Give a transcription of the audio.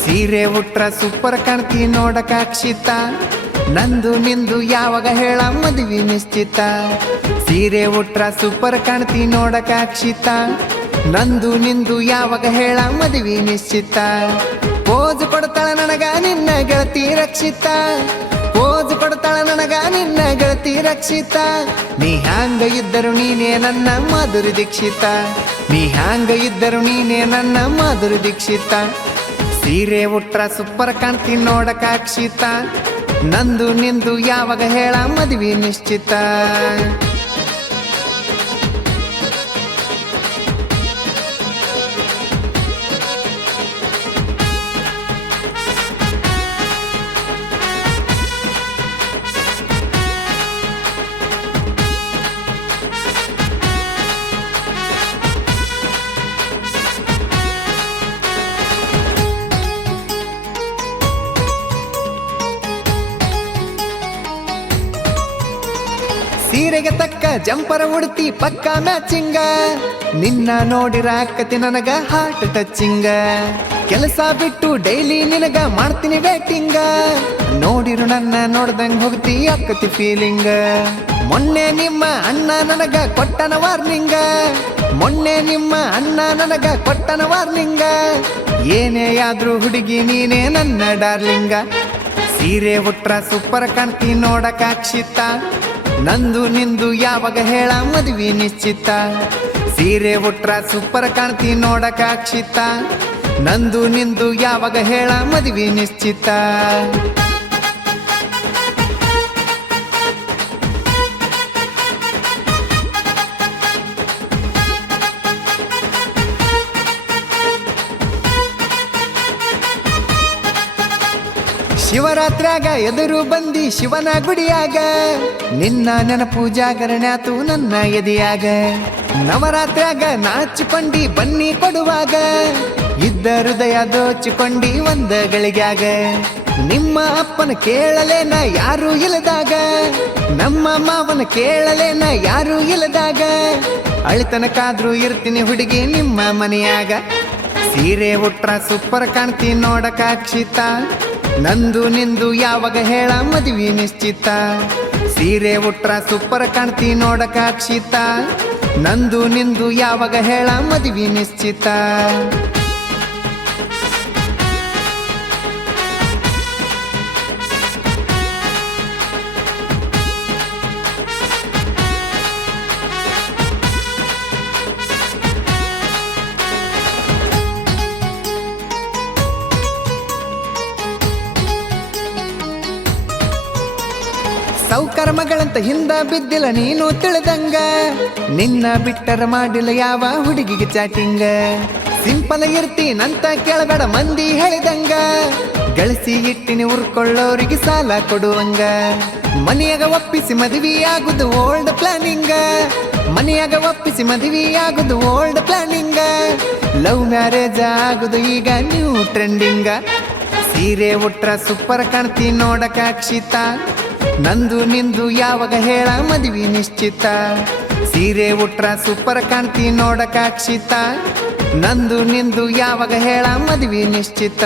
ಸೀರೆ ಉಟ್ರ ಸೂಪರ್ ಕಾಣ್ತಿ ನೋಡಕ ಅಕ್ಷಿತ, ನಂದು ನಿಂದು ಯಾವಾಗ ಹೇಳ ಮದುವೆ ನಿಶ್ಚಿತ. ಸೀರೆ ಉಟ್ರ ಸೂಪರ್ ಕಾಣ್ತಿ ನೋಡಕ ಅಕ್ಷಿತ, ನಂದು ನಿಂದು ಯಾವಾಗ ಹೇಳ ಮದುವೆ ನಿಶ್ಚಿತ. ಪೋಜ್ ಕೊಡ್ತಾಳ ನನಗ ನಿನ್ನ ಗೆಳತಿ ರಕ್ಷಿತ, ಪೋಜ್ ಕೊಡ್ತಾಳ ನನಗ ನಿನ್ನ ಗೆಳತಿ ರಕ್ಷಿತ. ನೀ ಹ್ಯಾಂಗ ಇದ್ದರು ನೀನೇ ನನ್ನ ಮಾಧುರಿ ದೀಕ್ಷಿತ, ನೀ ಹ್ಯಾಂಗ ಇದ್ದರು ನೀನೇ ನನ್ನ ಮಾಧುರಿ ದೀಕ್ಷಿತ. ಸೀರೆ ಉಟ್ರ ಸೂಪರ್ ಕಾಣ್ತಿ ನೋಡಕ ಅಕ್ಷಿತ, ನಂದು ನಿಂದು ಯಾವಾಗ ಹೇಳ ಮದುವೆ ನಿಶ್ಚಿತ. ಸೀರೆಗೆ ತಕ್ಕ ಜಂಪರ ಉಡ್ತಿ ಪಕ್ಕ ಮ್ಯಾಚಿಂಗ, ನಿನ್ನ ನೋಡಿರ ಅಕ್ಕತಿ ನನಗ ಹಾರ್ಟ್ ಟಚಿಂಗ. ಕೆಲಸ ಬಿಟ್ಟು ಡೈಲಿ ನಿನಗ ಮಾಡ್ತೀನಿ ವೇಟಿಂಗ, ನೋಡಿರು ನನ್ನ ನೋಡ್ದಂಗ ಹೋಗ್ತಿ ಅಕ್ಕತಿ ಫೀಲಿಂಗ. ಮೊನ್ನೆ ನಿಮ್ಮ ಅಣ್ಣ ನನಗ ಕೊಟ್ಟನ ವಾರ್ನಿಂಗ, ಮೊನ್ನೆ ನಿಮ್ಮ ಅಣ್ಣ ನನಗ ಕೊಟ್ಟನ ವಾರ್ನಿಂಗ. ಏನೇ ಆದ್ರೂ ಹುಡುಗಿ ನೀನೇ ನನ್ನ ಡಾರ್ಲಿಂಗ. ಸೀರೆ ಉಟ್ರ ಸೂಪರ್ ಕಾಣ್ತಿ ನೋಡಕ ಅಕ್ಷಿತ, ನಂದು ನಿಂದು ಯಾವಾಗ ಹೇಳ ಮದುವೆ ನಿಶ್ಚಿತ. ಸೀರೆ ಉಟ್ರ ಸೂಪರ್ ಕಾಣ್ತಿ ನೋಡಕ ಅಕ್ಷಿತ, ನಂದು ನಿಂದು ಯಾವಾಗ ಹೇಳ ಮದುವೆ ನಿಶ್ಚಿತ. ಶಿವರಾತ್ರ್ಯಾಗ ಎದುರು ಬಂದಿ ಶಿವನ ಗುಡಿಯಾಗ, ನಿನ್ನ ನೆನಪು ಜಾಗರಣೆಯಾತು ನನ್ನ ಎದೆಯಾಗ. ನವರಾತ್ರ್ಯಾಗ ನಾಚಿಕೊಂಡಿ ಬನ್ನಿ ಕೊಡುವಾಗ, ಇದ್ದ ಹೃದಯ ದೋಚಿಕೊಂಡಿ ಒಂದ ಗಳಿಗ್ಯಾಗ. ನಿಮ್ಮ ಅಪ್ಪನ ಕೇಳಲೇನ ಯಾರು ಇಲ್ಲದಾಗ, ನಮ್ಮ ಮಾವನ ಕೇಳಲೇನ ಯಾರು ಇಲ್ಲದಾಗ. ಅಳಿತನಕಾದ್ರೂ ಇರ್ತೀನಿ ಹುಡುಗಿ ನಿಮ್ಮ ಮನೆಯಾಗ. ಸೀರೆ ಉಟ್ರ ಸೂಪರ್ ಕಾಣ್ತಿ ನೋಡಕ ಅಕ್ಷಿತ, ನಂದು ನಿಂದು ಯಾವಾಗ ಹೇಳ ಮದುವೆ ನಿಶ್ಚಿತ. ಸೀರೆ ಉಟ್ರ ಸೂಪರ್ ಕಾಣ್ತಿ ನೋಡಕ ಅಕ್ಷಿತ, ನಂದು ನಿಂದು ಯಾವಾಗ ಹೇಳ ಮದುವೆ ನಿಶ್ಚಿತ. ಸೌಕರ್ ಮಗಳಂತ ಹಿಂದ ಬಿದ್ದಿಲ್ಲ ನೀನು ತಿಳಿದಂಗ, ನಿನ್ನ ಬಿಟ್ಟರ ಮಾಡಿಲ್ಲ ಯಾವ ಹುಡುಗಿಗೆ ಚಾಟಿಂಗ. ಸಿಂಪಲ್ ಇರ್ತೀನಂತ ಕೇಳಬೇಡ ಮಂದಿ ಹೇಳಿದಂಗ, ಗಳಿಸಿ ಇಟ್ಟಿನಿ ಉರ್ಕೊಳ್ಳೋರಿಗೆ ಸಾಲ ಕೊಡುವಂಗ. ಮನೆಯಾಗ ಒಪ್ಪಿಸಿ ಮದುವೆ ಆಗುದು ಓಲ್ಡ್ ಪ್ಲಾನಿಂಗ, ಮನೆಯಾಗ ಒಪ್ಪಿಸಿ ಮದುವೆ ಆಗುದು ಓಲ್ಡ್ ಪ್ಲಾನಿಂಗ. ಲವ್ ಮ್ಯಾರೇಜ್ ಆಗುದು ಈಗ ನ್ಯೂ ಟ್ರೆಂಡಿಂಗ. ಸೀರೆ ಉಟ್ರ ಸೂಪರ್ ಕಾಣ್ತಿ ನೋಡಕ ಅಕ್ಷಿತ, ನಂದು ನಿಂದು ಯಾವಾಗ ಹೇಳ ಮದುವೆ ನಿಶ್ಚಿತ. ಸೀರೆ ಉಟ್ರ ಸೂಪರ್ ಕಾಣ್ತಿ ನೋಡಕ ಅಕ್ಷಿತ, ನಂದು ನಿಂದು ಯಾವಾಗ ಹೇಳ ಮದುವೆ ನಿಶ್ಚಿತ.